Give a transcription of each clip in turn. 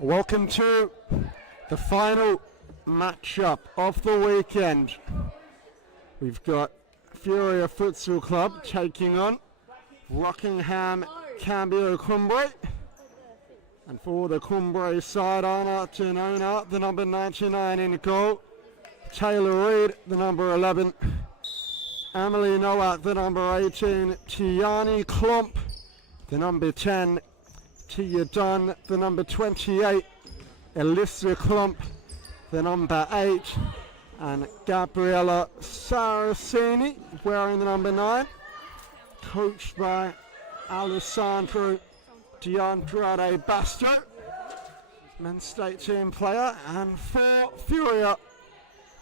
Welcome to the final matchup of the weekend. We've got Furia Futsal Club taking on Rockingham Cambio Cumbre. And for the Cumbre side, Anna Tenona, the number 99 in goal. Taylor Reid, the number 11. Emily Nowak, the number 18. Tiani Klomp, the number 10. Tia Dunn, the number 28. Elissa Klomp, the number 8. And Gabriella Saraceni, wearing the number 9. Coached by Alessandro DeAndrade Basto, men's state team player. And for Furia,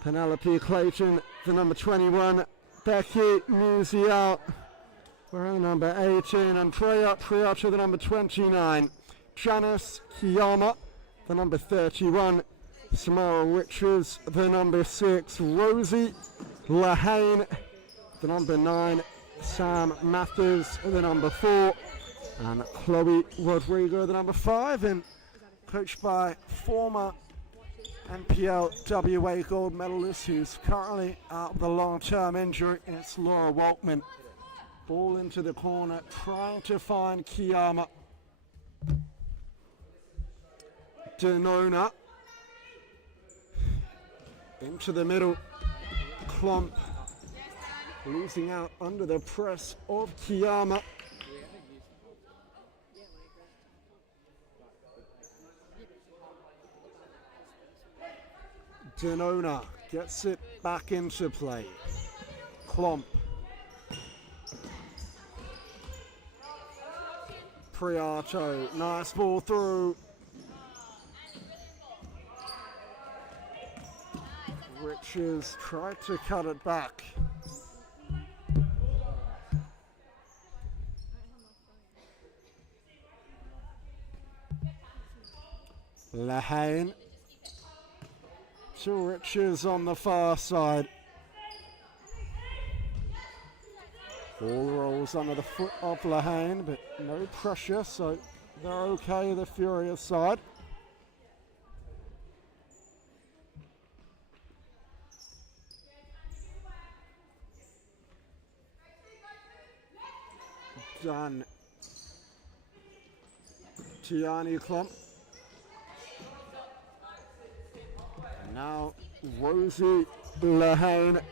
Penelope Clayton, the number 21. Becky Musial, wearing the number 18. And Priya to the number 29. Janice Kiyama, the number 31. Samara Richards, the number 6. Rosie Lahane, the number 9. Sam Matthews, the number 4. And Chloe Rodrigo, the number 5. And coached by former NPL WA gold medalist who's currently out with a long-term injury. It's Laura Waltman. Ball into the corner, trying to find Kiyama. Denona into the middle. Klomp losing out under the press of Kiyama. Denona gets it back into play. Klomp. Priato, nice ball through. Richards tried to cut it back. Lahane to Richards on the far side. Ball rolls under the foot of Lahane, but no pressure, so they're okay, the Furious side. Done. Tiani Klomp. Now Rosie Lahane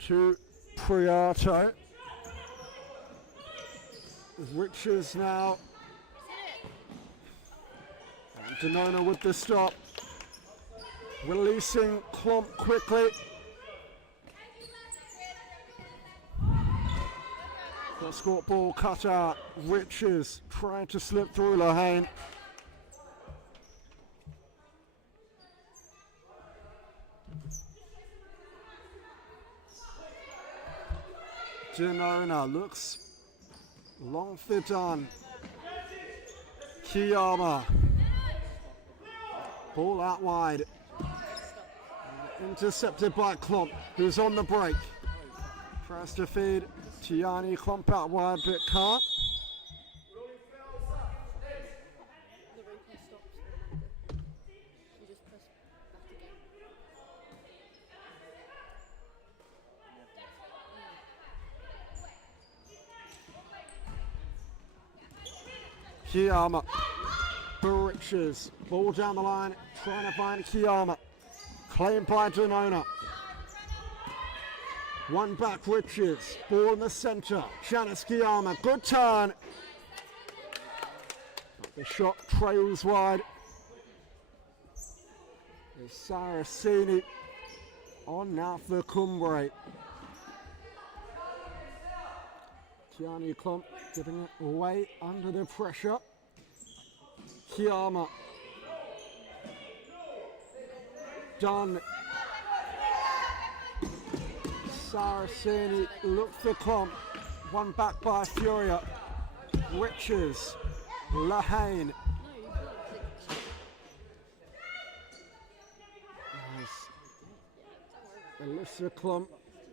to Priato. Richards now. And Denona with the stop. Releasing Klomp quickly. Cross-court ball cut out. Richards trying to slip through Lahane. Denona looks long for done. Kiyama. Ball out wide. Intercepted by Klomp, who's on the break. Tries to feed Tiani Klomp out wide, but can't. Kiyama, Richards, ball down the line, trying to find Kiyama. Claimed by Denona. One back, Richards, ball in the centre. Janice Kiyama, good turn. The shot trails wide. There's Saraceni on now for Cumbre. Tiani Klomp giving it away under the pressure. Kiyama. Done. Saraceni look for Klomp. One back by Furia. Richards. Lahane. As Elissa Klomp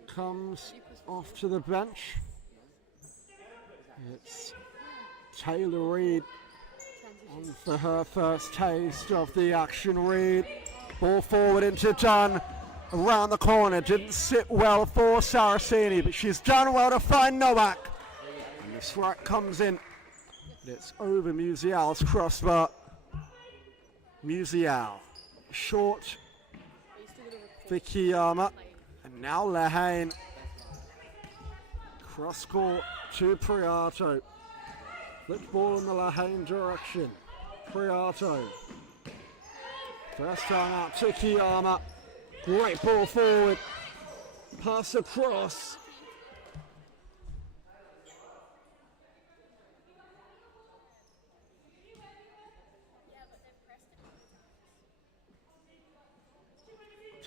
comes off to the bench. It's Taylor Reid On for her first taste of the action read. Ball forward into Dunn. Around the corner. Didn't sit well for Saraceni, but she's done well to find Nowak. And the strike comes in. It's over Musial's crossbar. Musial. Short for Kiyama. And now Lehane. Cross court to Priato. Flip ball in the Lehane direction. Priato. First time out to Kiyama. Great ball forward. Pass across.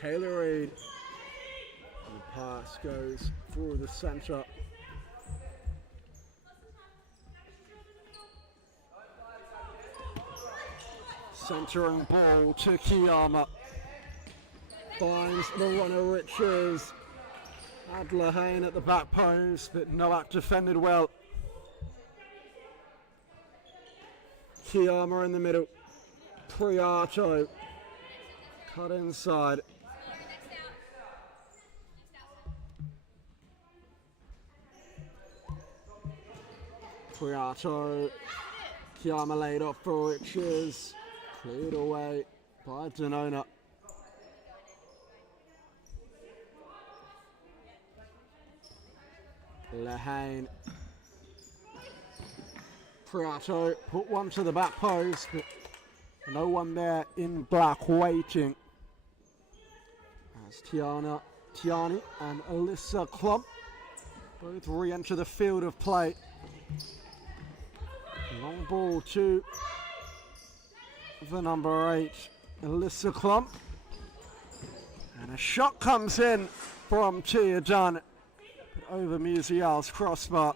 Taylor Reid. And the pass goes through the centre. Centering ball to Kiyama. Finds the runner Riches. Had Lehane at the back post, but Nowak defended well. Kiyama in the middle. Priato. Cut inside. Priato. Kiyama laid off for Riches. Cleared away by Denona. Lehane. Priato put one to the back post, but no one there in black waiting. As Tiani and Alyssa Klump both re-enter the field of play. Long ball to the number 8, Alyssa Klump. And a shot comes in from Tia Dunn, but over Musial's crossbar.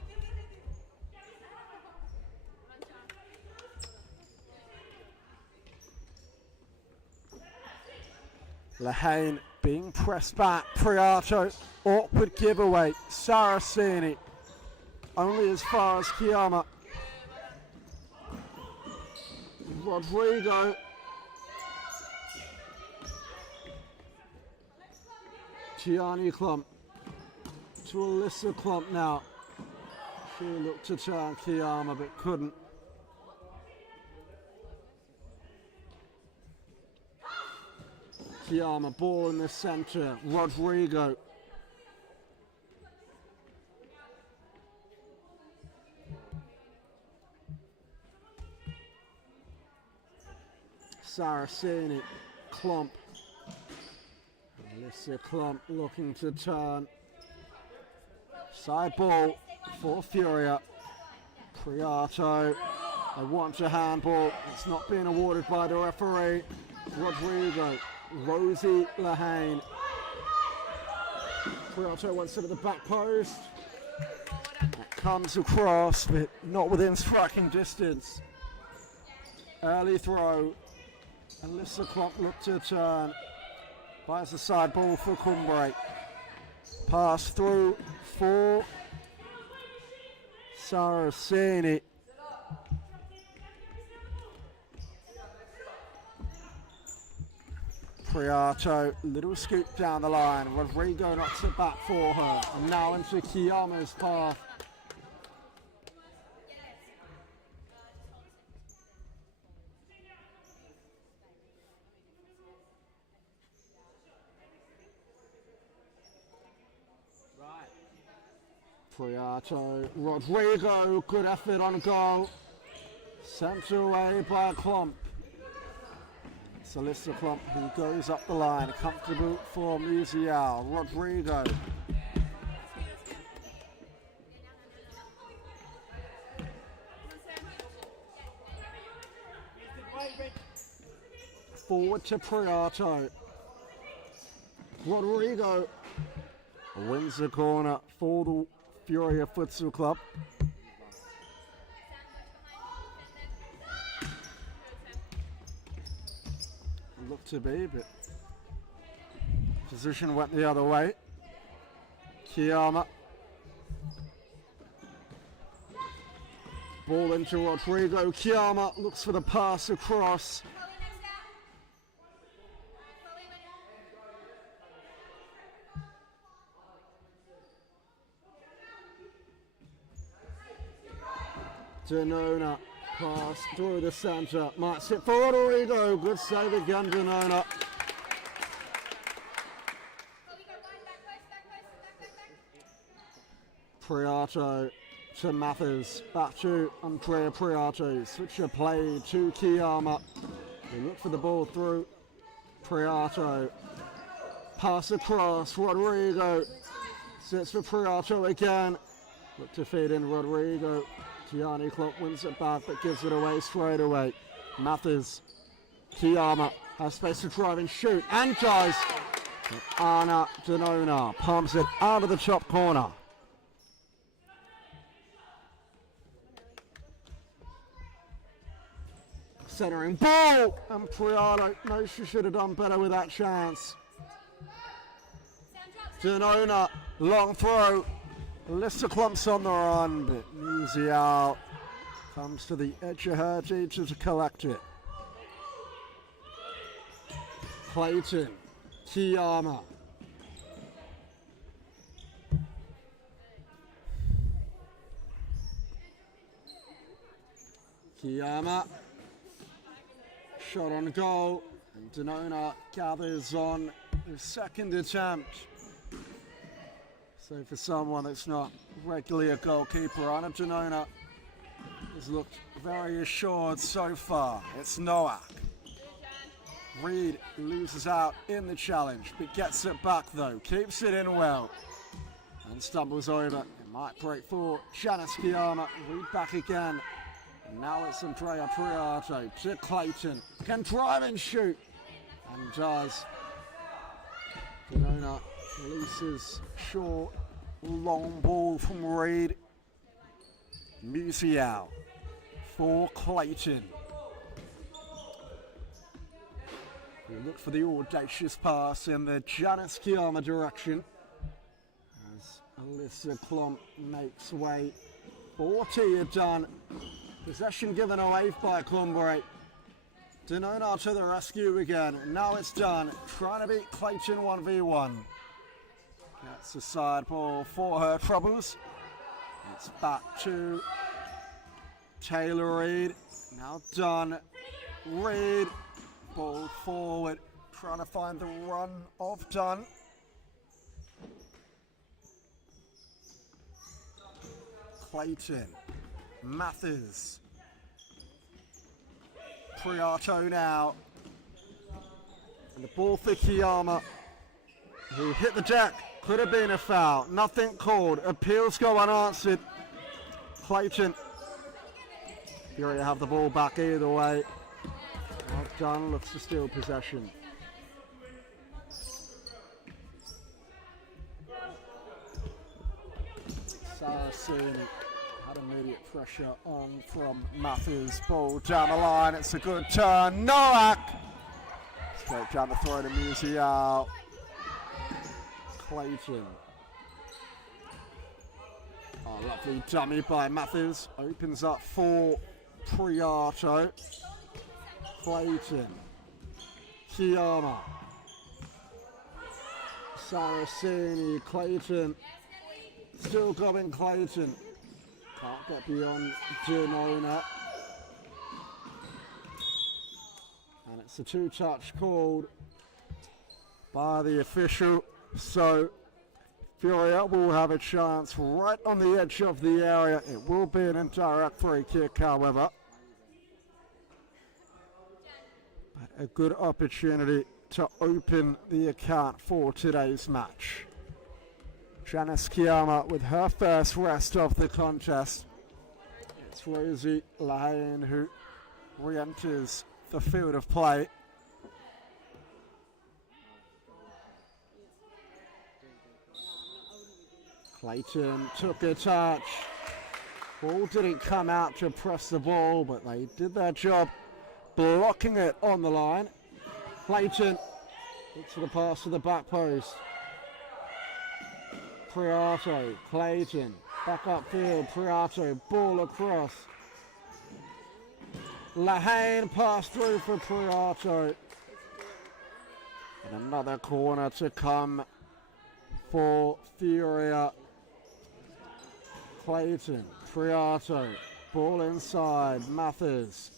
Lehane being pressed back. Priato, awkward giveaway. Saraceni, only as far as Kiyama. Rodrigo. Tiani Klump to Alyssa Klump now. She looked to turn Kiyama but couldn't. Kiyama, ball in the centre. Rodrigo. Saraceni, Klump. Alyssa Klump looking to turn. Side ball for Furia. Priato. They want a handball. It's not being awarded by the referee. Rodrigo. Rosie Lehane. Priato wants it at the back post. That comes across, but not within striking distance. Early throw. Alyssa Klump looked to turn. Buys the side ball for Cumbre. Pass through for Saraceni. Priato, little scoop down the line. Rodrigo knocks it back for her. And now into Kiyama's path. Priato, Rodrigo, good effort on goal. Sent away by Klump. It's Alyssa Klump who goes up the line. Comfortable for Musial. Rodrigo. Forward to Priato. Rodrigo wins the corner for the Furia Futsal Club. Looked to be, but position went the other way. Kiyama. Ball into Rodrigo. Kiyama looks for the pass across. Denona pass through the centre. Might sit for Rodrigo. Good save again, Denona. Priato to Mathers. Back to Andrea Priato. Switch of play to Kiyama. They look for the ball through. Priato. Pass across. Rodrigo. Sits for Priato again. Look to feed in Rodrigo. Gianni Klopp wins it back but gives it away straight away. Mathers. Kiyama has space to drive and shoot and does. Anna Denona pumps it out of the top corner. Centering ball and Priato knows she should have done better with that chance. Denona, long throw. Alyssa Clump's on the run, but Musial comes to the edge of her team to collect it. Clayton, Kiyama. Kiyama. Shot on goal, and Denona gathers on his second attempt. So for someone that's not regularly a goalkeeper, Anna Denona has looked very assured so far. It's Noack. Reed loses out in the challenge, but gets it back though. Keeps it in well, and stumbles over. It might break for Janice Kiyama. Reed back again. And now it's Andrea Priato to Clayton. Can drive and shoot. And does. Denona releases short, long ball from Reed. Musial for Clayton. We look for the audacious pass in the Janice Kiyama direction. As Alyssa Klomp makes way. 40 are done. Possession given away by Cumbre. Denona to the rescue again. Now it's done. Trying to beat Clayton 1v1. Gets a side ball for her troubles. It's back to Taylor Reed. Now done. Reed. Ball forward. Trying to find the run of Dunn. Clayton. Mathers. Priato now. And the ball for Kiyama, who hit the deck. Could have been a foul. Nothing called. Appeals go unanswered. Clayton. Furia have the ball back either way. Well done. Looks to steal possession. Saracen. Immediate pressure on from Mathers. Ball down the line. It's a good turn. Noack. Straight down the throw to Musial. Clayton. Oh, lovely dummy by Mathers. Opens up for Priato. Clayton. Kiyama. Saraceni. Clayton. Still going Clayton. Can't get beyond Denona. And it's a two-touch called by the official. So Furia will have a chance right on the edge of the area. It will be an indirect free kick, however. But a good opportunity to open the account for today's match. Janice Kiyama with her first rest of the contest. It's Rosie Lahayen who re-enters the field of play. Clayton took a touch. Ball didn't come out to press the ball, but they did their job blocking it on the line. Clayton looks for the pass to the back post. Priato, Clayton, back upfield, Priato, ball across. Lahane pass through for Priato. And another corner to come for Furia. Clayton, Priato, ball inside, Mathers.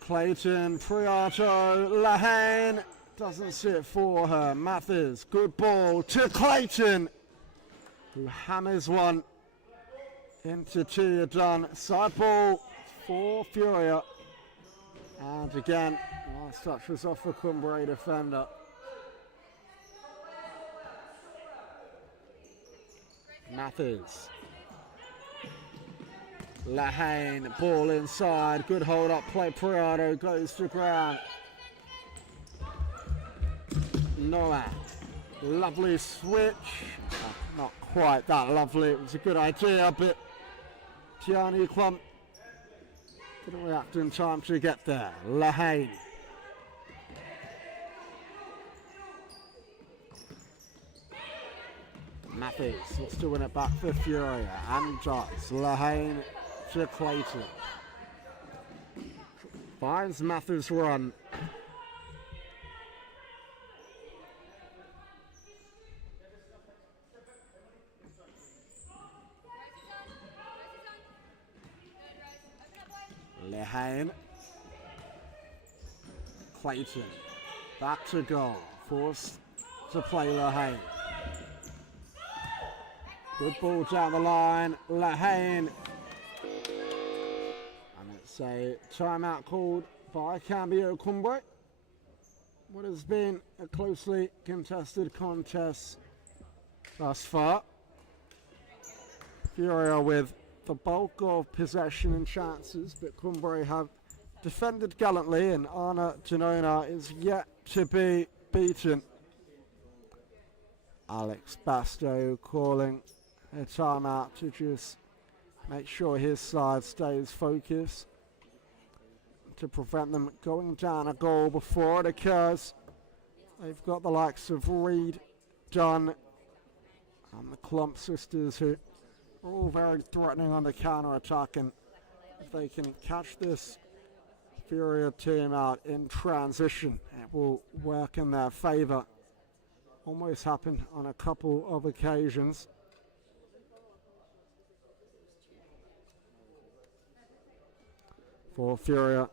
Clayton, Priato, Lahane, doesn't sit for her, Mathers, good ball to Clayton, who hammers one into Tia Dunn, side ball for Furia, and again, nice touches off the Cumbre defender. Mathers. Lahane, ball inside, good hold up play, Priato goes to ground. Noah, lovely switch, not quite that lovely, it was a good idea, but Gianni Clump didn't react in time to get there. Lahane. Mathers wants to win it back for Furia and does. Lahane to Clayton. Finds Mathers' run. Lahane. Clayton. Back to goal. Forced to play Lahane. Good ball down the line, Lahane. And it's a timeout called by Cambio Cumbre. What has been a closely contested contest thus far. Furia with the bulk of possession and chances, but Cumbre have defended gallantly, and Anna Janona is yet to be beaten. Alex Basto calling a timeout to just make sure his side stays focused to prevent them going down a goal before it occurs. They've got the likes of Reed, Dunn, and the Clump sisters, who are all very threatening on the counter-attack, and if they can catch this Furia team out in transition, it will work in their favour. Almost happened on a couple of occasions. For Furia,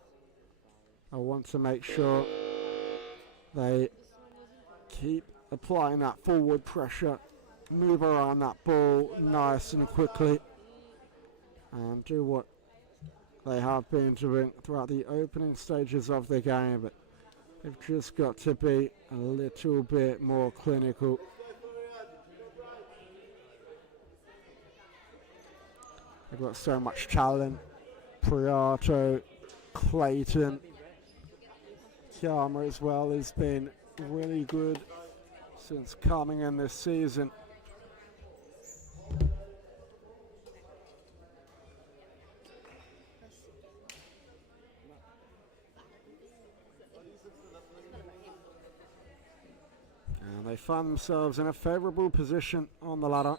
I want to make sure they keep applying that forward pressure, move around that ball nice and quickly, and do what they have been doing throughout the opening stages of the game, but they've just got to be a little bit more clinical. They've got so much talent. Priato, Clayton, Kiama as well has been really good since coming in this season. And they find themselves in a favourable position on the ladder,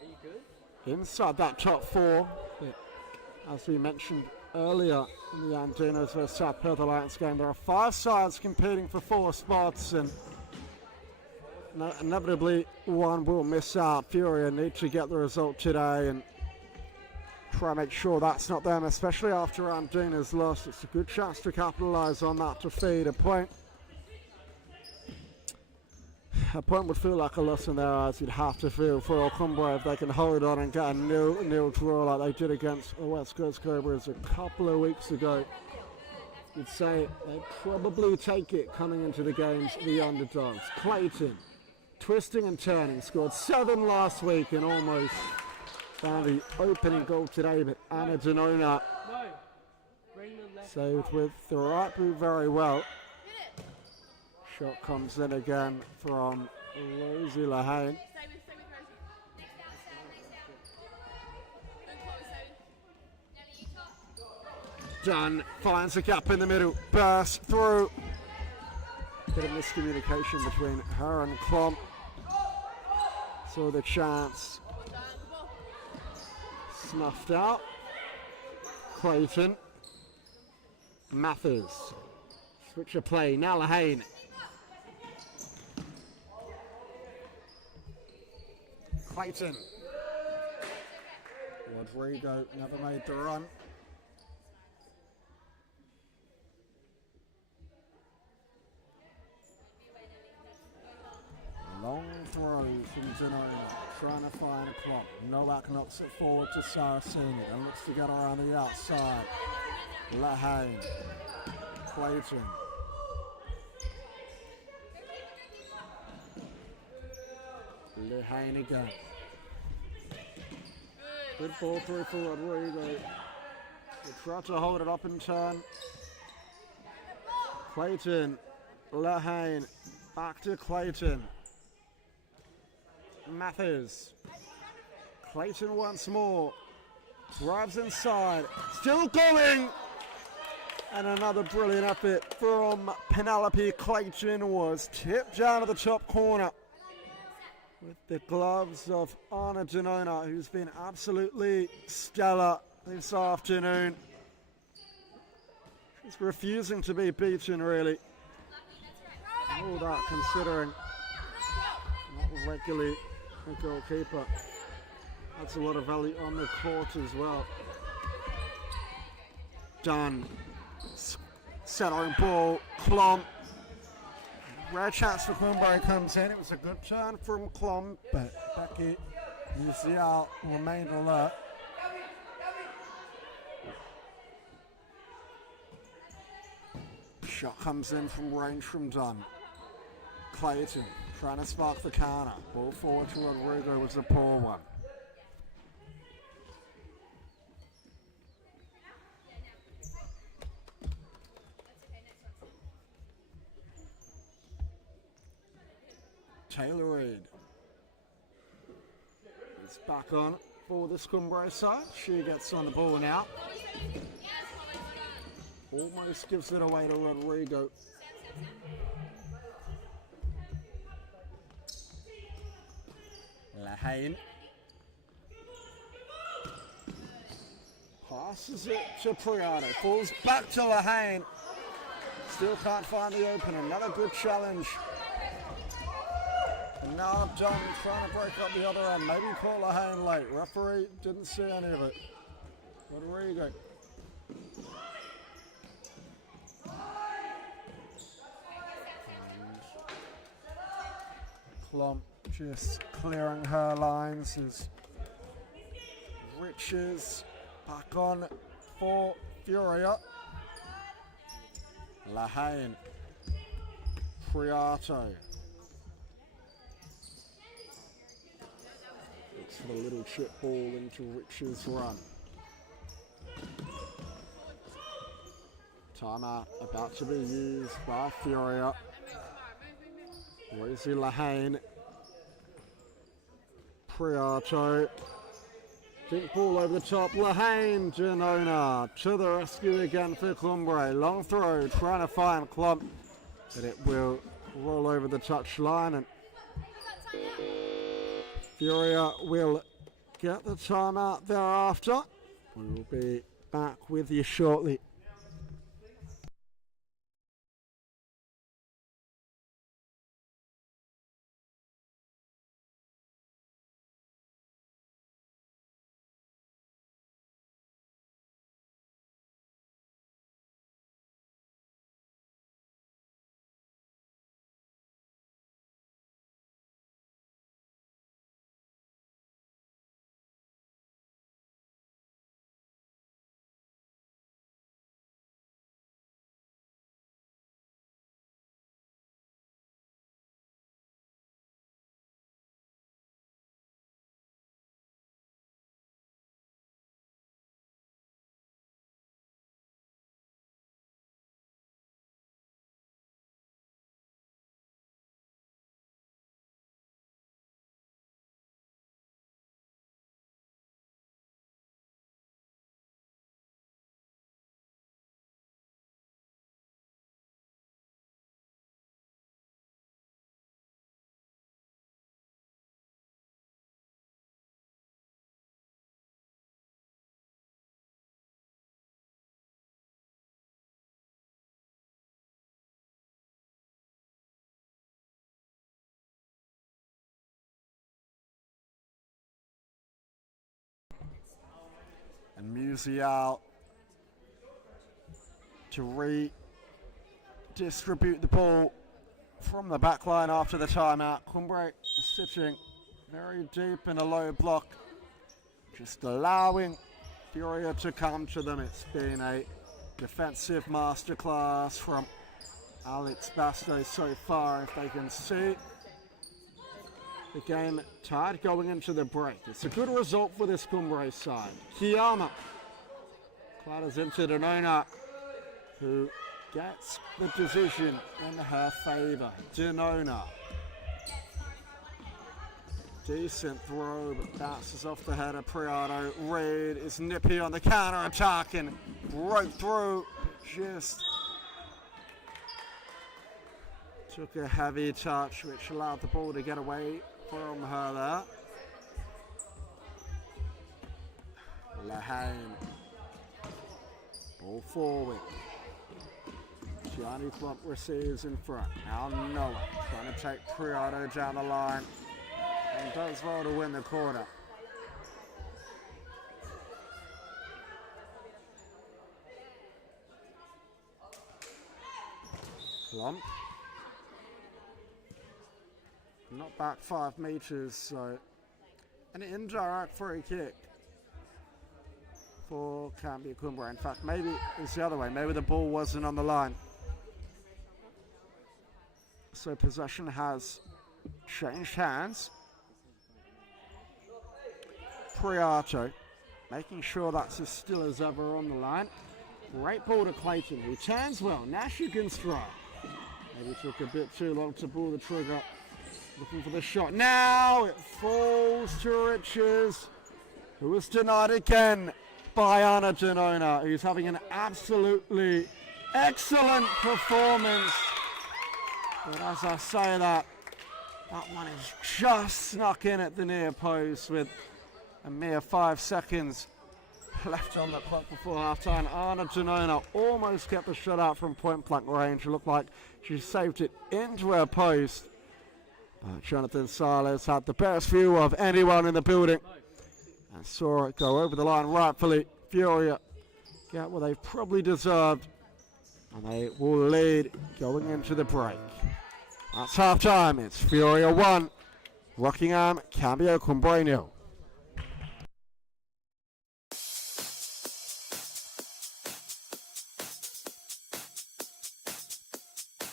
inside that top four. As we mentioned earlier in the Andinos vs South Perth Alliance game, there are 5 sides competing for 4 spots, and inevitably one will miss out. Furia need to get the result today and try to make sure that's not them, especially after Andina's lost. It's a good chance to capitalise on that defeat. A point would feel like a loss in their eyes. You'd have to feel for Cumbre if they can hold on and get a nil draw like they did against the West Coast Cobras a couple of weeks ago. You'd say they'd probably take it coming into the games, the underdogs. Clayton, twisting and turning, scored 7 last week and almost found the opening goal today, but Anna Denona saved with the right boot very well. Shot comes in again from Rosie Lahane. Dunn finds a gap in the middle, bursts through. Bit of miscommunication between her and Klomp. saw the chance snuffed out. Clayton. Mathers. Switch of play. Now Lahane. Clayton. Rodrigo never made the run. Long throw from Denona, trying to find a clock. Novak knocks it forward to Saraceni and looks to get around the outside. Lahane. Clayton. Lahane again. Good ball through for Rodrigo. He tried to hold it up in turn. Clayton. Lahane. Back to Clayton. Mathers. Clayton once more. Drives inside. Still going! And another brilliant effort from Penelope Clayton was tipped down to the top corner with the gloves of Anna Denona, who's been absolutely stellar this afternoon. She's refusing to be beaten, really. All that considering not regularly a goalkeeper. That's a lot of value on the court as well. Done. Centering ball, Klom. Rare chance for Cumbre comes in. It was a good turn from Klom, but Becky Uzial remained alert. Shot comes in from range from Dunn. Clayton trying to spark the counter. Ball forward to Rodrigo was a poor one. Taylor Reid is back on for the Cumbre side. She gets on the ball now. Almost gives it away to Rodrigo. Lahane passes it to Priato. Falls back to Lahane. Still can't find the opener. Another good challenge. And now Dunn trying to break up the other end. Maybe call Lahane late. Referee didn't see any of it. Rodrigo. Klom just clearing her lines as Riches back on for Furia. Lahane. Priato. Looks for the little chip ball into Riches' run. Timeout about to be used by Furia. Rosie Lahane. Priato. Deep ball over the top. Lahane. Denona to the rescue again for Cumbre. Long throw trying to find Klom, but it will roll over the touchline and Furia will get the timeout thereafter. We will be back with you shortly. And Musial to redistribute the ball from the back line after the timeout. Cumbre is sitting very deep in a low block, just allowing Furia to come to them. It's been a defensive masterclass from Alex Basto so far. If they can see the game tied going into the break, it's a good result for this Cumbre side. Kiyama clatters into Denona, who gets the decision in her favour. Denona. Decent throw, but bounces off the head of Priado. Reid is nippy on the counter attack and broke through. Just took a heavy touch, which allowed the ball to get away from her there. Lehane. Ball forward. Gianni Plump receives in front. Now Noah trying to take Priado down the line. And does well to win the corner. Plump. Not back 5 meters, so an indirect free kick for Cambio Cumbre. In fact, maybe it's the other way. Maybe the ball wasn't on the line. So possession has changed hands. Priato making sure that's as still as ever on the line. Great ball to Clayton, who turns well. Now she can strike. Maybe took a bit too long to pull the trigger. Looking for the shot. Now it falls to Riches, who was denied again by Anna Denona, who's having an absolutely excellent performance. But as I say that one is just snuck in at the near post with a mere 5 seconds left on the clock before half-time. Anna Denona almost kept the shot out from point-blank range. It looked like she saved it into her post. Jonathan Silas had the best view of anyone in the building and saw it go over the line rightfully. Furia get what they've probably deserved, and they will lead going into the break. That's half-time. It's Furia 1, Rockingham Cambio Cumbre 0.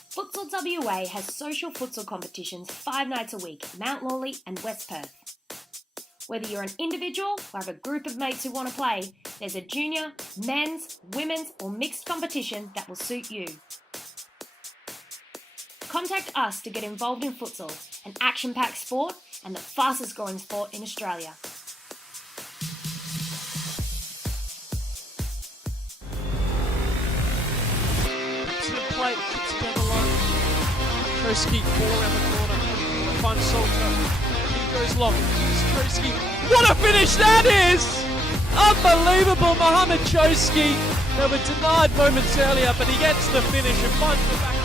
Futsal WA has social futsal competitions 5 nights a week, Mount Lawley and West Perth. Whether you're an individual or have a group of mates who want to play, there's a junior, men's, women's or mixed competition that will suit you. Contact us to get involved in futsal, an action-packed sport and the fastest growing sport in Australia. Plate, puts it down the line. Troski, ball around the corner. Finds Salter. He goes long. Troski. What a finish that is! Unbelievable, Mohamed Troski. They were denied moments earlier, but he gets the finish and finds the back.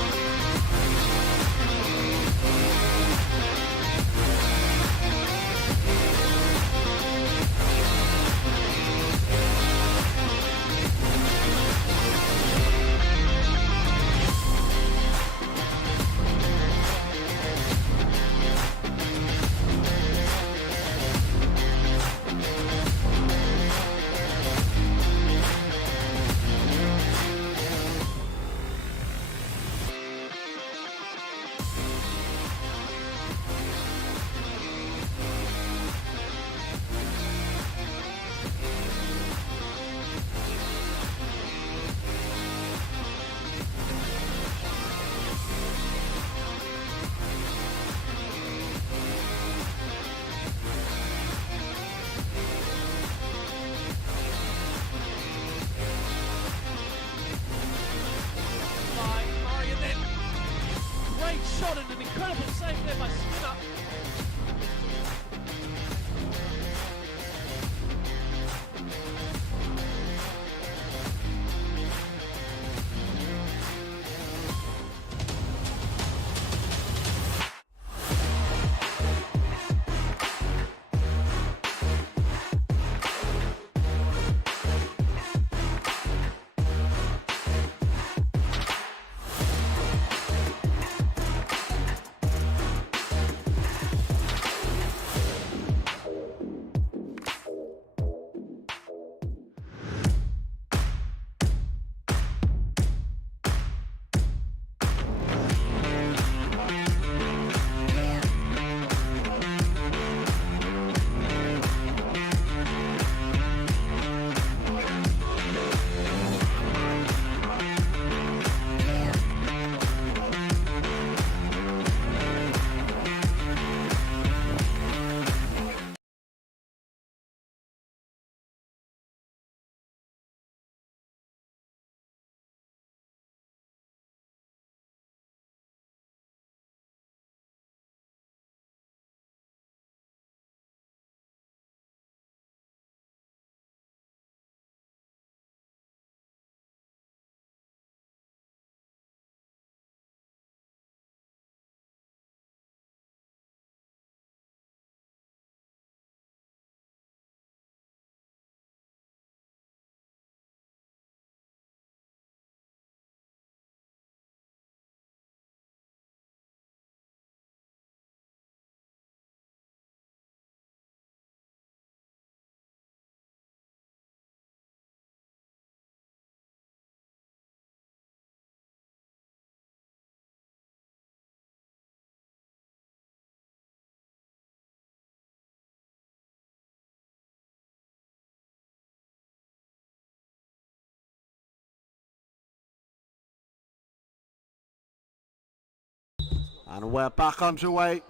And we're back underway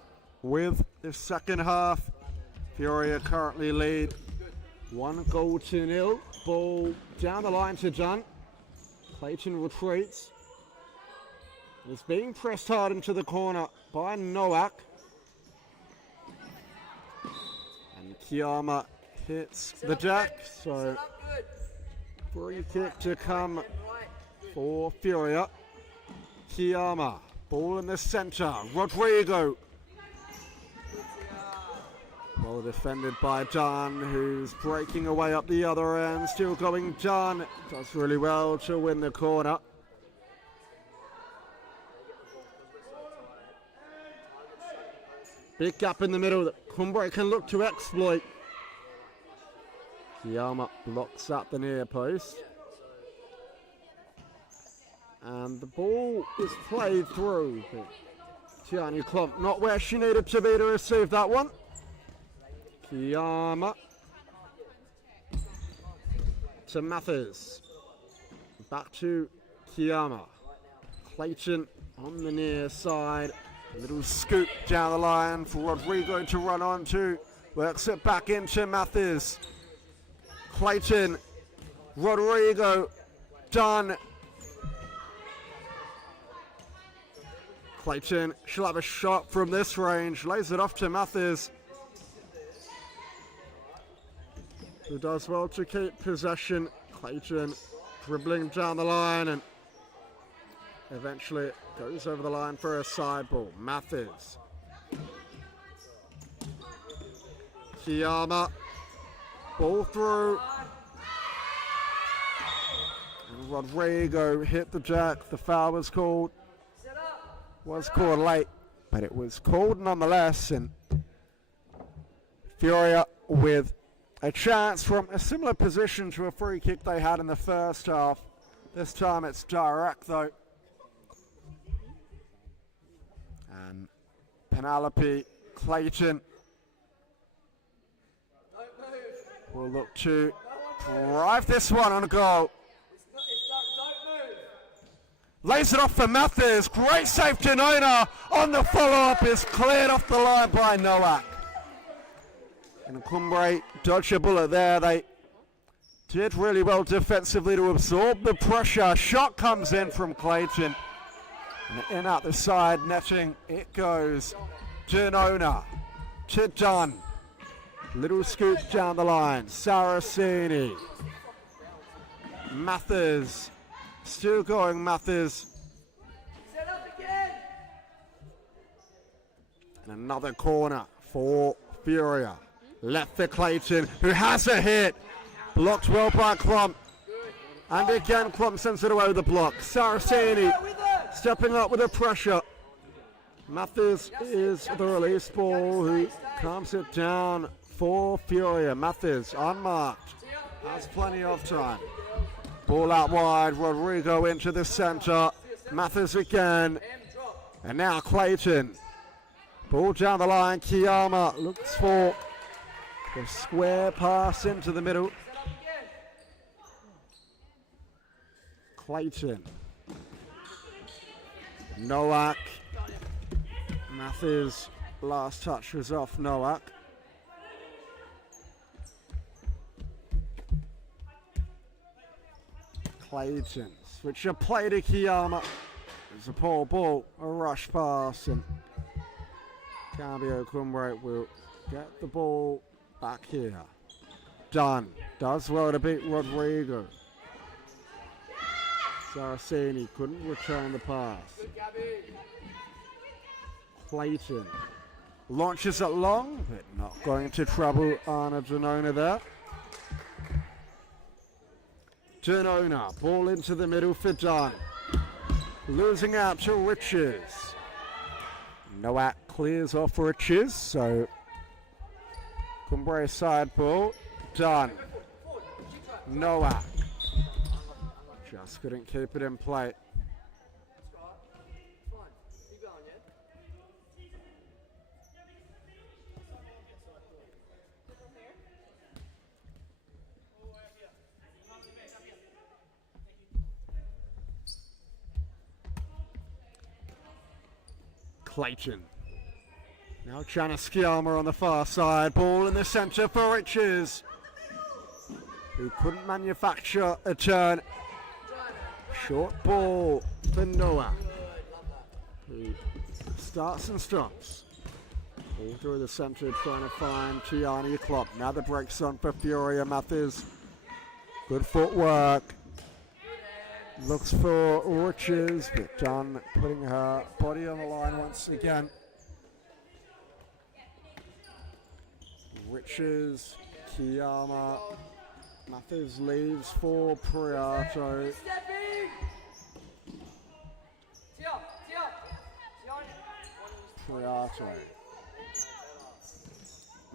with the second half. Furia currently lead 1-0. Ball down the line to Dunn. Clayton retreats. He's being pressed hard into the corner by Nowak. And Kiyama hits the deck, so free kick to come for Furia. Kiyama, ball in the centre. Rodrigo. Well defended by Dunn, who's breaking away up the other end. Still going Dunn. Does really well to win the corner. Big gap in the middle that Cumbre can look to exploit. Kiyama blocks up the near post. And the ball is played through. Tiani Klump not where she needed to be to receive that one. Kiyama to Mathers. Back to Kiyama. Clayton on the near side. A little scoop down the line for Rodrigo to run onto. Works it back into Mathers. Clayton. Rodrigo. Done. Clayton, she'll have a shot from this range. Lays it off to Mathers, who does well to keep possession. Clayton dribbling down the line and eventually goes over the line for a side ball. Mathers. Kiyama. Ball through. And Rodrigo hit the jack. The foul was called. Was called late, but it was called nonetheless. And Furia with a chance from a similar position to a free kick they had in the first half. This time it's direct though. And Penelope Clayton will look to drive this one on a goal. Lays it off for Mathers. Great save to Nona. On the follow-up is cleared off the line by Nowak. And Cumbre dodged a bullet there. They did really well defensively to absorb the pressure. Shot comes in from Clayton. And in out the side, netting it goes to Nona. To Dunn. Little scoop down the line. Saraceni. Mathers. Still going Mathers. And another corner for Furia. Left for Clayton, who has a hit. Blocked well by Klump. And again, Klump sends it away with the block. Saraceni stepping up with the pressure. Mathers is the release ball, who calms it down for Furia. Mathers unmarked. Has plenty of time. Ball out wide, Rodrigo into the centre. Mathers again. And now Clayton. Ball down the line, Kiyama looks for the square pass into the middle. Clayton. Nowak. Mathers, last touch was off Nowak. Clayton, switch of play to Kiyama. It's a poor ball, a rush pass, and Cambio Cumbre will get the ball back here. Dunn does well to beat Rodrigo. Saraceni couldn't return the pass. Clayton launches it long, but not going to trouble Anna Janona there. Janona, ball into the middle for Dunn. Losing out to Riches. Nowak clears off Riches, so Cumbre side ball. Dunn. Nowak. Just couldn't keep it in play. Clayton. Now Janice Skialma on the far side. Ball in the centre for Riches, who couldn't manufacture a turn. Short ball for Noah, who starts and stops. All through the centre trying to find Tiani Klopp. Now the break's on for Furia Mathers. Good footwork. Looks for Riches, but Dunn putting her body on the line once again. Riches, Kiyama, Mathers leaves for Priato. Priato.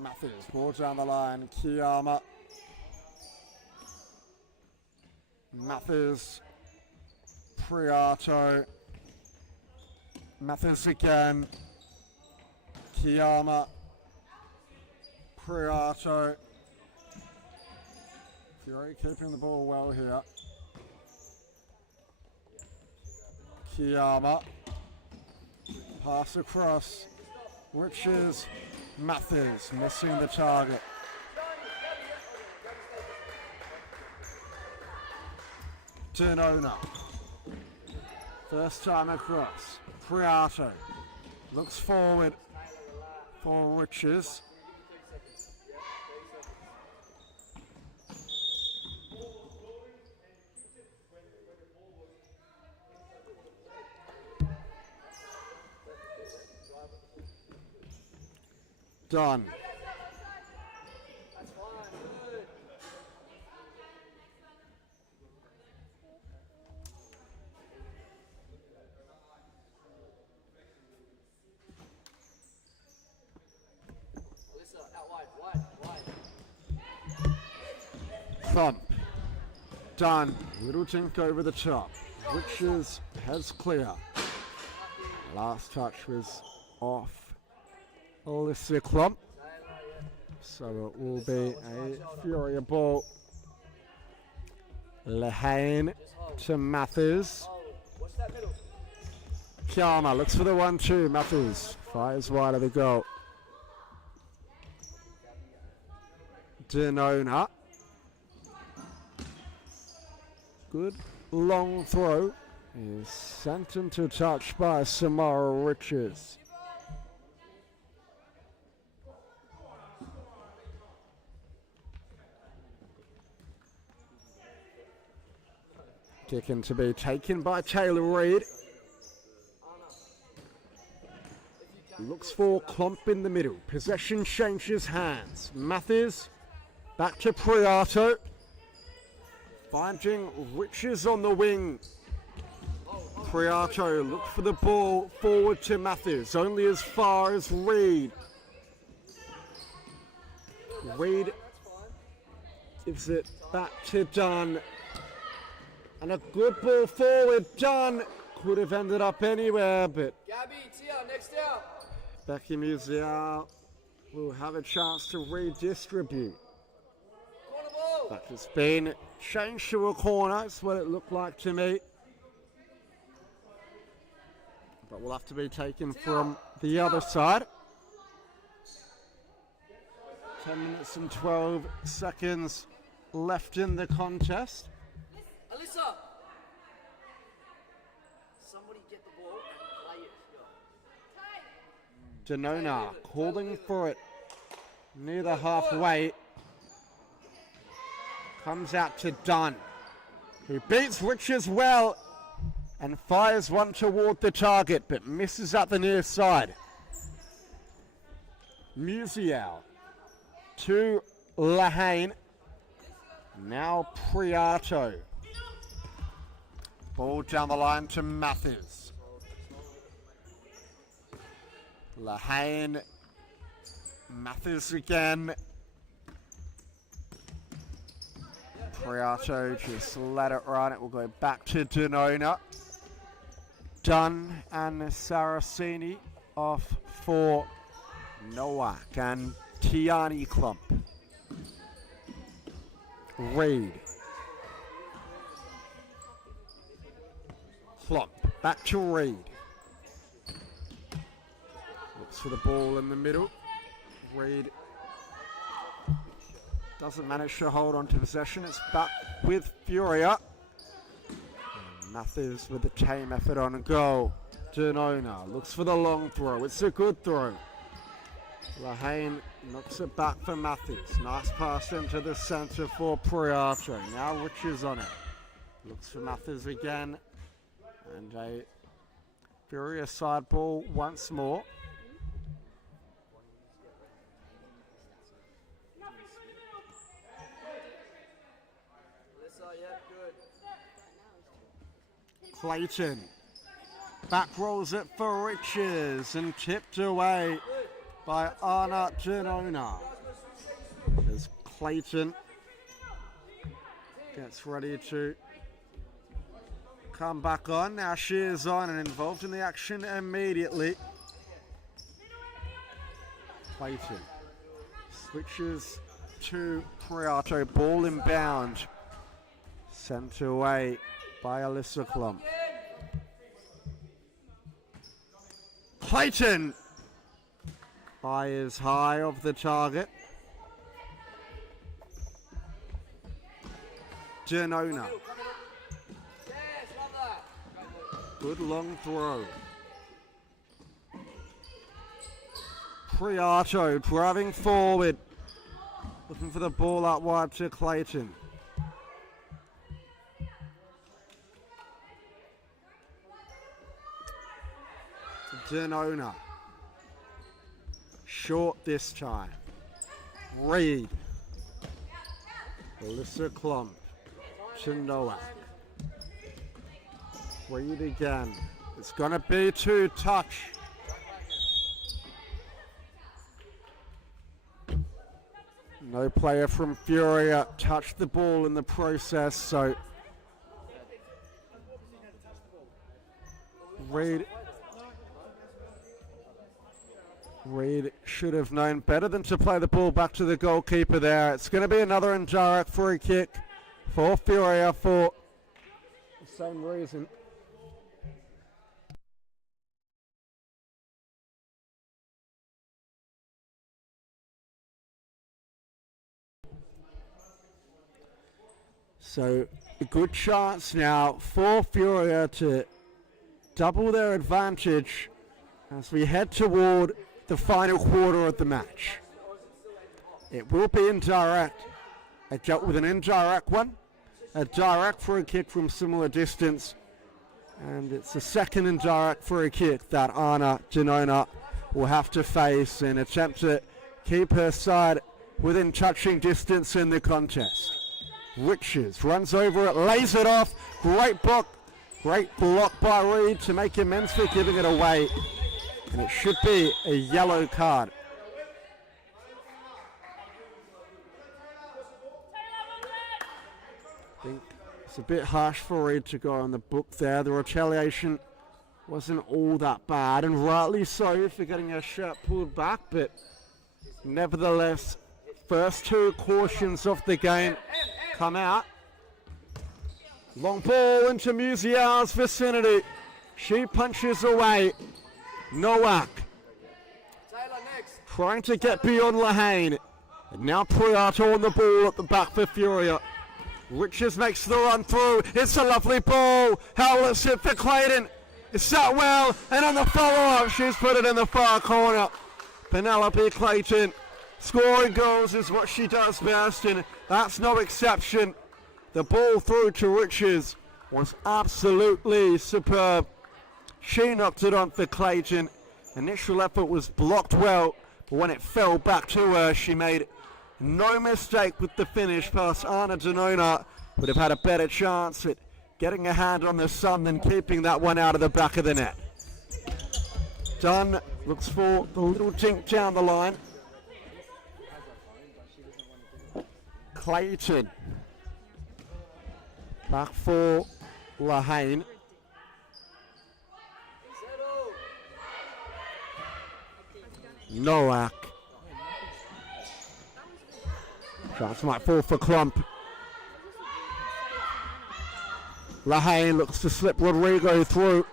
Mathers, ball down the line, Kiyama. Mathers, Priato. Mathers again. Kiyama. Priato. Fury keeping the ball well here. Kiyama. Pass across. Riches. Mathers missing the target. Denona. First time across. Priato looks forward for Riches. Done. Thump. Done. Little tink over the top. Riches has clear. Last touch was off Alyssa Klump. So it will be a Furia ball. Lehane to Mathers. Kiama looks for the 1-2. Mathers fires wide of the goal. Denona. Good long throw is sent into touch by Samara Riches. Kicking to be taken by Taylor Reid. Looks for Klump in the middle. Possession changes hands. Mathers back to Priato. Finding Riches on the wing. Priato look for the ball forward to Mathers. Only as far as Reid. Reid gives it back to Dunn. And a good ball forward. Dunn could have ended up anywhere, but Gabby, Tia, next down. Becky Musial will have a chance to redistribute. Corner ball. That has been changed to a corner. That's what it looked like to me. But will have to be taken from the other side. 10 minutes and 12 seconds left in the contest. Alyssa. Somebody get the ball and play it. Denona calling for it near the halfway. Comes out to Dunn, who beats Riches well and fires one toward the target, but misses at the near side. Musial to Lehane. Now Priato. Ball down the line to Mathers. Lehane. Mathers again. Priato just let it run. It will go back to Denona. Dunn and Saraceni off for Nowak and Tiani Klump. Reid. Klump back to Reid. looks for the ball in the middle. Reed doesn't manage to hold on to possession. It's back with Furia. And Mathers with a tame effort on goal. Denona looks for the long throw. It's a good throw. Lahane knocks it back for Mathers. Nice pass into the centre for Priato. Now Richards on it. Looks for Mathers again. And a Furia side ball once more. Alyssa, yeah, good. Clayton back rolls it for Riches and tipped away by Anna Denona. As Clayton gets ready to come back on. Now she is on and involved in the action immediately. Clayton switches to Priato, ball inbound. Sent away by Alyssa Klump. Clayton fires high of the target. Denona. Yes, love that. Good long throw. Priato driving forward. Looking for the ball out wide to Clayton. Denona. Short this time. Reed. Alyssa Klump to Nowak. Reed again. It's going to be two touch. No player from Furia touched the ball in the process, so Reed should have known better than to play the ball back to the goalkeeper there. It's going to be another indirect free kick for Furia for the same reason. So a good chance now for Furia to double their advantage as we head toward the final quarter of the match. It will be indirect. I dealt with an indirect one, a direct free kick from similar distance, and it's the second indirect free kick that Anna Denona will have to face in an attempt to keep her side within touching distance in the contest. Riches runs over it, lays it off. Great block by Reed to make amends for giving it away. And it should be a yellow card. I think it's a bit harsh for Reed to go on the book there. The retaliation wasn't all that bad, and rightly so for getting her shirt pulled back, but nevertheless, first two cautions of the game come out. Long ball into Musial's vicinity. She punches away. Nowak Taylor next. trying to get beyond Lahane. And now Priato on the ball at the back for Furia. Riches makes the run through. It's a lovely ball. Howless hit for Clayton. It's set well. And on the follow-up, she's put it in the far corner. Penelope Clayton. Scoring goals is what she does best, and that's no exception. The ball through to Riches was absolutely superb. She knocked it on for Clayton. Initial effort was blocked well, but when it fell back to her, she made no mistake with the finish past Anna Denona. Would have had a better chance at getting a hand on the sun than keeping that one out of the back of the net. Dunn looks for the little dink down the line. Clayton back for Lahane. Nowak. Chance might fall for Klump. Lahane looks to slip Rodrigo through.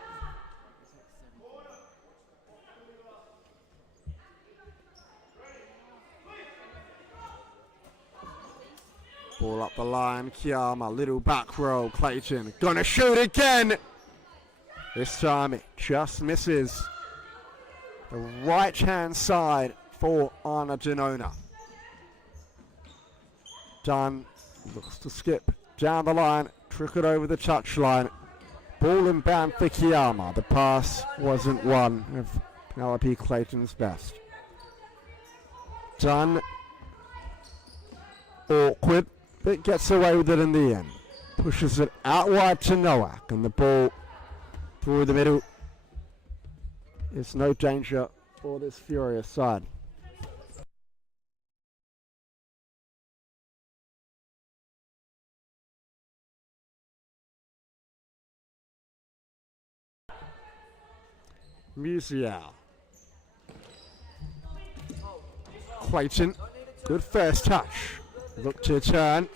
Ball up the line, Kiyama, little back row, Clayton, gonna shoot again! This time it just misses. The right hand side for Anna Denona. Dunn looks to skip down the line, trick it over the touchline. Ball inbound for Kiyama. The pass wasn't one of Penelope Clayton's best. Dunn, awkward, but gets away with it in the end. Pushes it out wide to Nowak, and the ball through the middle. There's no danger for this Furious side. Musial. Clayton, good first touch. Looked to turn,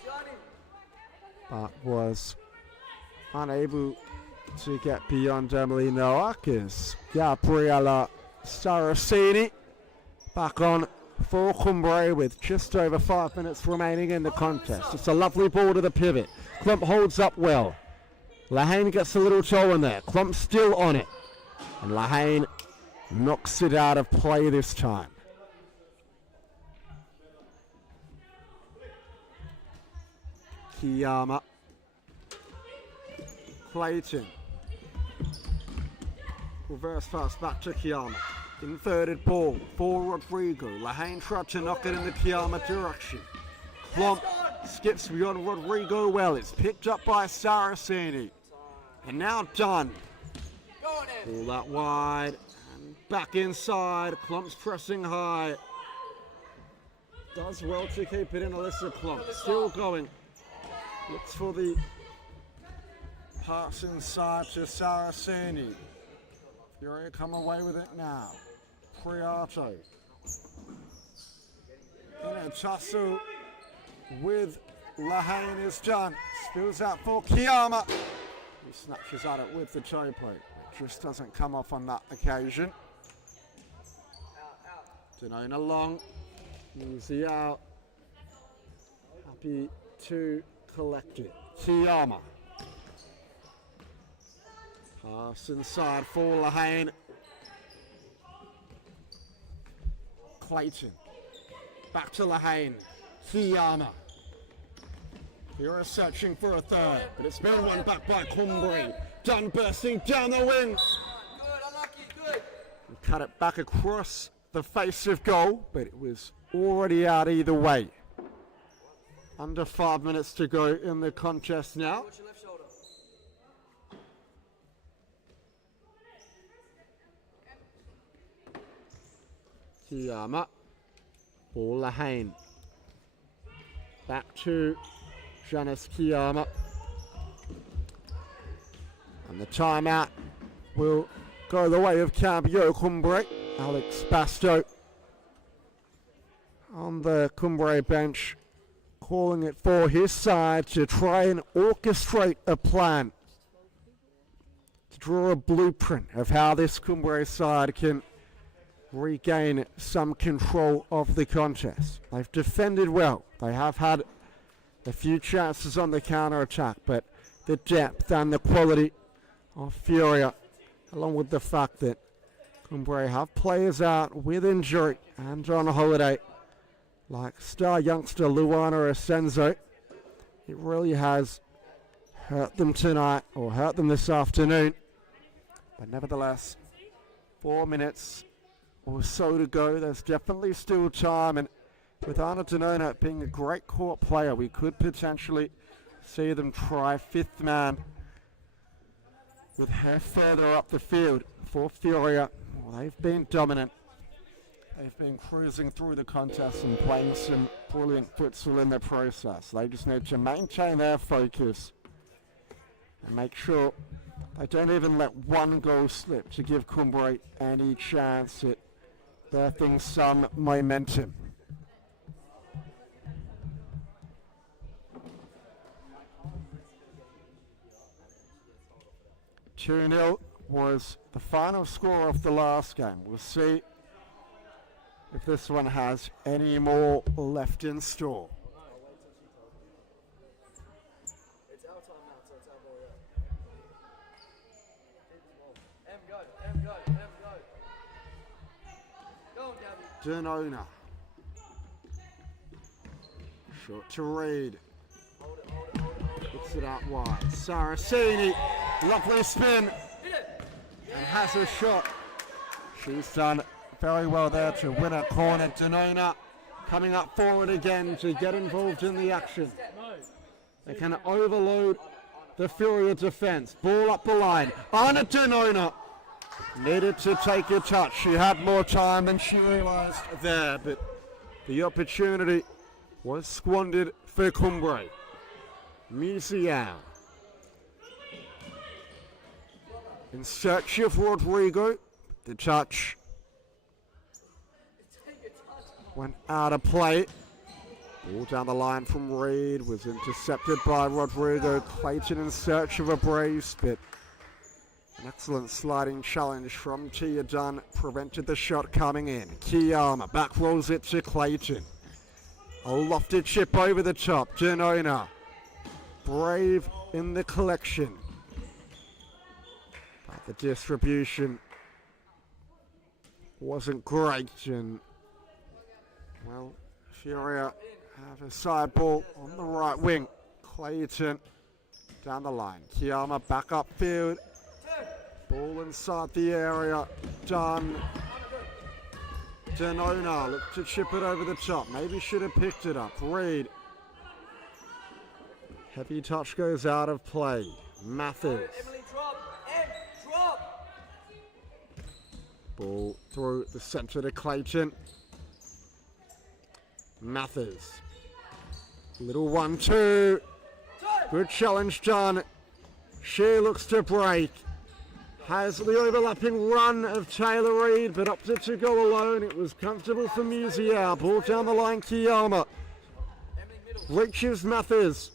but was unable to get beyond Emily Nowak as Gabriella Saraceni back on for Cumbre with just over 5 minutes remaining in the contest. It's a lovely ball to the pivot. Klump holds up well. Lahane gets a little toe in there. Klump still on it. And Lahane knocks it out of play this time. Kiyama. Clayton. Reverse pass back to Kiyama. Inverted ball for Rodrigo. Lahane tried to knock it in the Kiyama direction. Klump skips beyond Rodrigo well. It's picked up by Saraceni. And now Dunn. Pull that wide. And back inside. Klump's pressing high. Does well to keep it in. Alyssa Klump. Still going. Looks for the pass inside to Saraceni. Furia come away with it now. Priato. In a tussle with Lahane is done. Spills out for Kiyama. He snatches at it with the toe plate. It just doesn't come off on that occasion. Denona long. Easy out. Happy to collect it. Kiyama. Pass inside for Lahane. Clayton. Back to Lahane. Kiyama. You're searching for a third, but it's been won back by Cumbre. Dunn bursting down the wing. Good, unlucky, good. And cut it back across the face of goal, but it was already out either way. Under 5 minutes to go in the contest now. Watch your left shoulder. Kiyama. Ball Lahane. Back to Janice Kiyama. And the timeout will go the way of Cambio Cumbre. Alex Basto on the Cumbre bench, calling it for his side to try and orchestrate a plan, to draw a blueprint of how this Cumbre side can regain some control of the contest. They've defended well. They have had a few chances on the counter-attack, but the depth and the quality of Furia, along with the fact that Cumbre have players out with injury and on holiday, like star youngster Luana Asenzo, it really has hurt them tonight, or hurt them this afternoon. But nevertheless, 4 minutes or so to go. There's definitely still time, and with Anna Denona being a great court player, we could potentially see them try fifth man with her further up the field. For Furia, well, they've been dominant. They've been cruising through the contest and playing some brilliant futsal in the process. They just need to maintain their focus and make sure they don't even let one goal slip to give Cumbre any chance at birthing some momentum. "2-0 was the final score of the last game. We'll see if this one has any more left in store. Denona. Short to Reed. Puts it out wide. Saraceni. Lovely spin. And has a shot. She's done very well there to win a corner. Denona coming up forward again to get involved in the action. They can overload the Furia defence. Ball up the line. Anna Denona needed to take a touch. She had more time than she realised there, but the opportunity was squandered for Cumbre. Musial in search of Rodrigo. The touch went out of play. Ball down the line from Reed was intercepted by Rodrigo. Clayton in search of a brace, but an excellent sliding challenge from Tia Dunn prevented the shot coming in. Kiyama back rolls it to Clayton. A lofted chip over the top. Denona brave in the collection, but the distribution wasn't great, and well, Furia have a side ball on the right wing. Clayton down the line. Kiyama back upfield. Ball inside the area. Done. Denona looked to chip it over the top. Maybe should have picked it up. Reed. Heavy touch goes out of play. Mathers. Ball through the centre to Clayton. Mathers. Little 1-2. Good challenge done. She looks to break. Has the overlapping run of Taylor Reed, but opted to go alone. It was comfortable for Musial. Ball down the line, Kiyama. Reaches Mathers,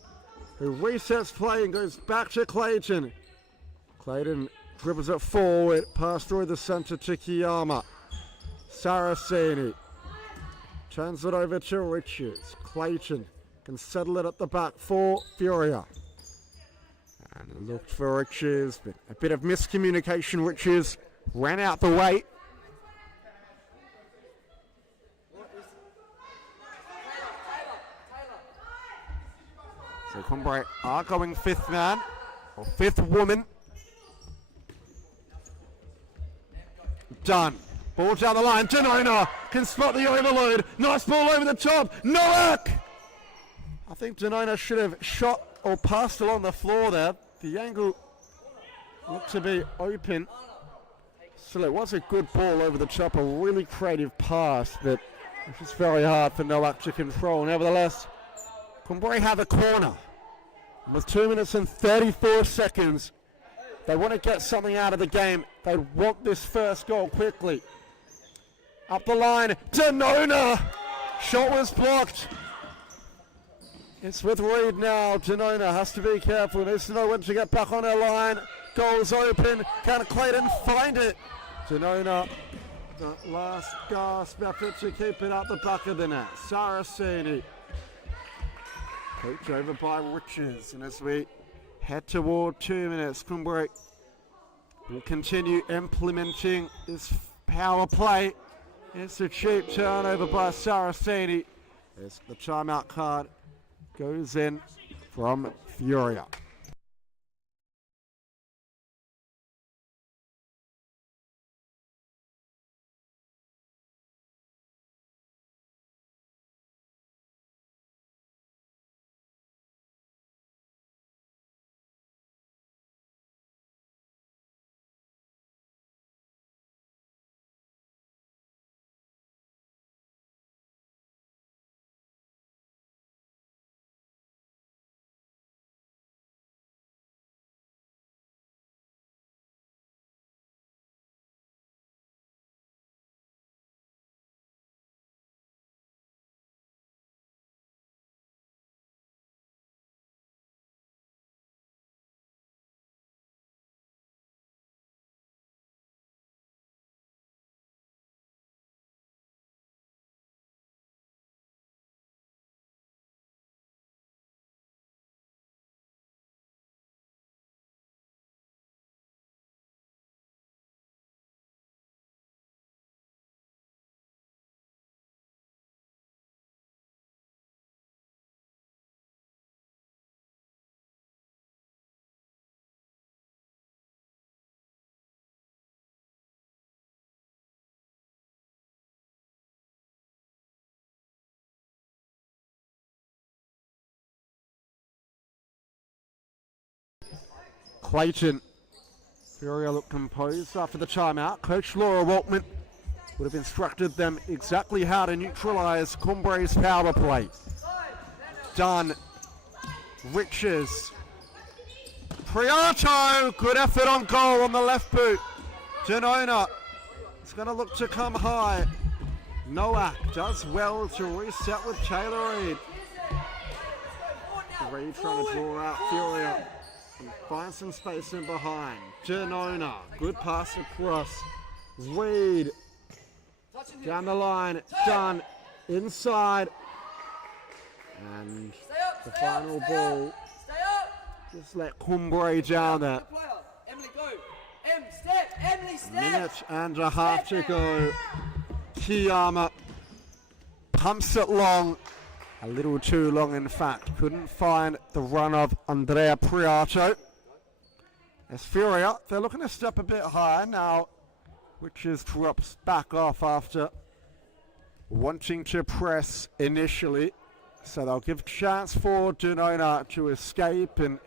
who resets play and goes back to Clayton. Clayton dribbles it forward, pass through the centre to Kiyama. Saraceni turns it over to Richards. Clayton can settle it at the back for Furia. And looked for Richards, but a bit of miscommunication. Richards ran out the way. So Cumbre are going fifth man, or fifth woman. Done. Ball down the line. Denona can spot the overload. Nice ball over the top. Nowak! I think Denona should have shot or passed along the floor there. The angle looked to be open. So it was a good ball over the top, a really creative pass that was just very hard for Nowak to control. Nevertheless, Cumbre have a corner. With 2 minutes and 34 seconds, they want to get something out of the game. They want this first goal quickly. Up the line, Denona! Shot was blocked. It's with Reed now. Denona has to be careful. Needs to know when to get back on her line. Goal's open. Can Clayton find it? Denona, the last gasp effort to keep it at the back of the net. Saraceni. Coached over by Richards. And as we head toward 2 minutes, Cumbre will continue implementing this power play. It's a cheap turnover by Saraceni. As the timeout card goes in from Furia. Clayton. Furia looked composed after the timeout. Coach Laura Waltman would have instructed them exactly how to neutralise Cumbre's power play. Done. Riches. Priato, good effort on goal on the left boot. Denona is going to look to come high. Nowak does well to reset with Taylor Reid. Reid trying to draw out Furia and find some space in behind. Denona, good pass across. Reid down the line, done inside. And the final ball, just let Cumbre down there. Emily, go. Em, step. Emily, step. Minute and a half to go. Kiyama pumps it long, a little too long in fact. Couldn't find the run of Andrea Priato. As Furia, they're looking to step a bit higher now, which is drops back off after wanting to press initially. So they'll give chance for Denona to escape and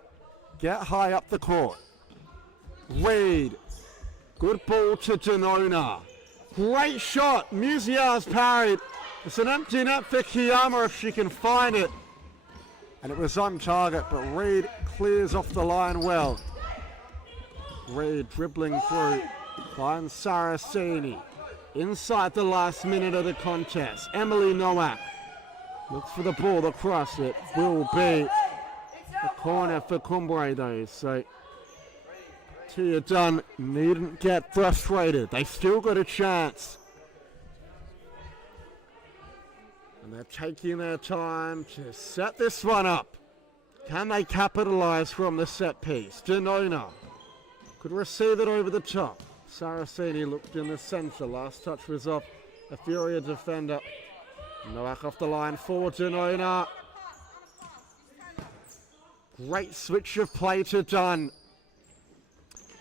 get high up the court. Reid, good ball to Denona. Great shot, Musiar's parried. It's an empty net for Kiyama if she can find it. And it was on target, but Reid clears off the line well. Reid dribbling through, finds Saraceni. Inside the last minute of the contest, Emily Nowak looks for the ball across. It will be a corner for Cumbre though, so Tia Dunn needn't get frustrated. They still got a chance. And they're taking their time to set this one up. Can they capitalize from the set piece? Denona could receive it over the top. Saraceni looked in the center. Last touch was off a Furia defender. Nowak off the line for Denona. Great switch of play to Dunn.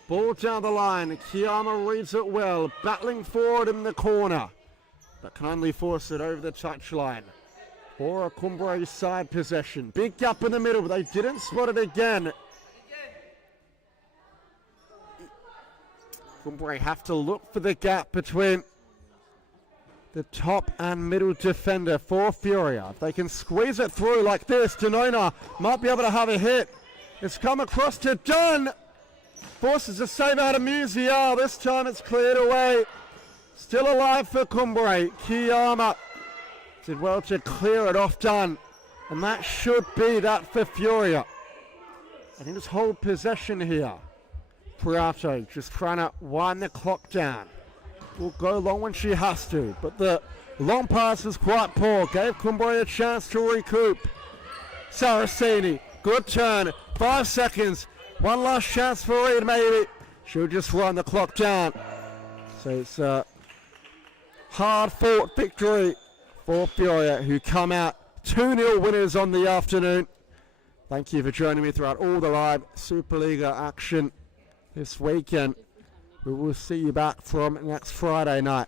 Ball down the line. Kiyama reads it well. Battling forward in the corner, but can only force it over the touchline. For a Cumbre side possession. Big gap in the middle, but they didn't spot it again. Cumbre have to look for the gap between the top and middle defender for Furia. If they can squeeze it through like this, Denona might be able to have a hit. It's come across to Dunn. Forces a save out of Musial. This time it's cleared away. Still alive for Cumbre. Kiyama did well to clear it off Dunn. And that should be that for Furia. I think just hold possession here. Priato just trying to wind the clock down. Will go long when she has to, but the long pass was quite poor. Gave Cumbre a chance to recoup. Saraceni, good turn. 5 seconds. One last chance for Reid, maybe. She'll just run the clock down. So it's a hard-fought victory for Furia, who come out 2-0 winners on the afternoon. Thank you for joining me throughout all the live Supa-Liga action this weekend. We will see you back from next Friday night.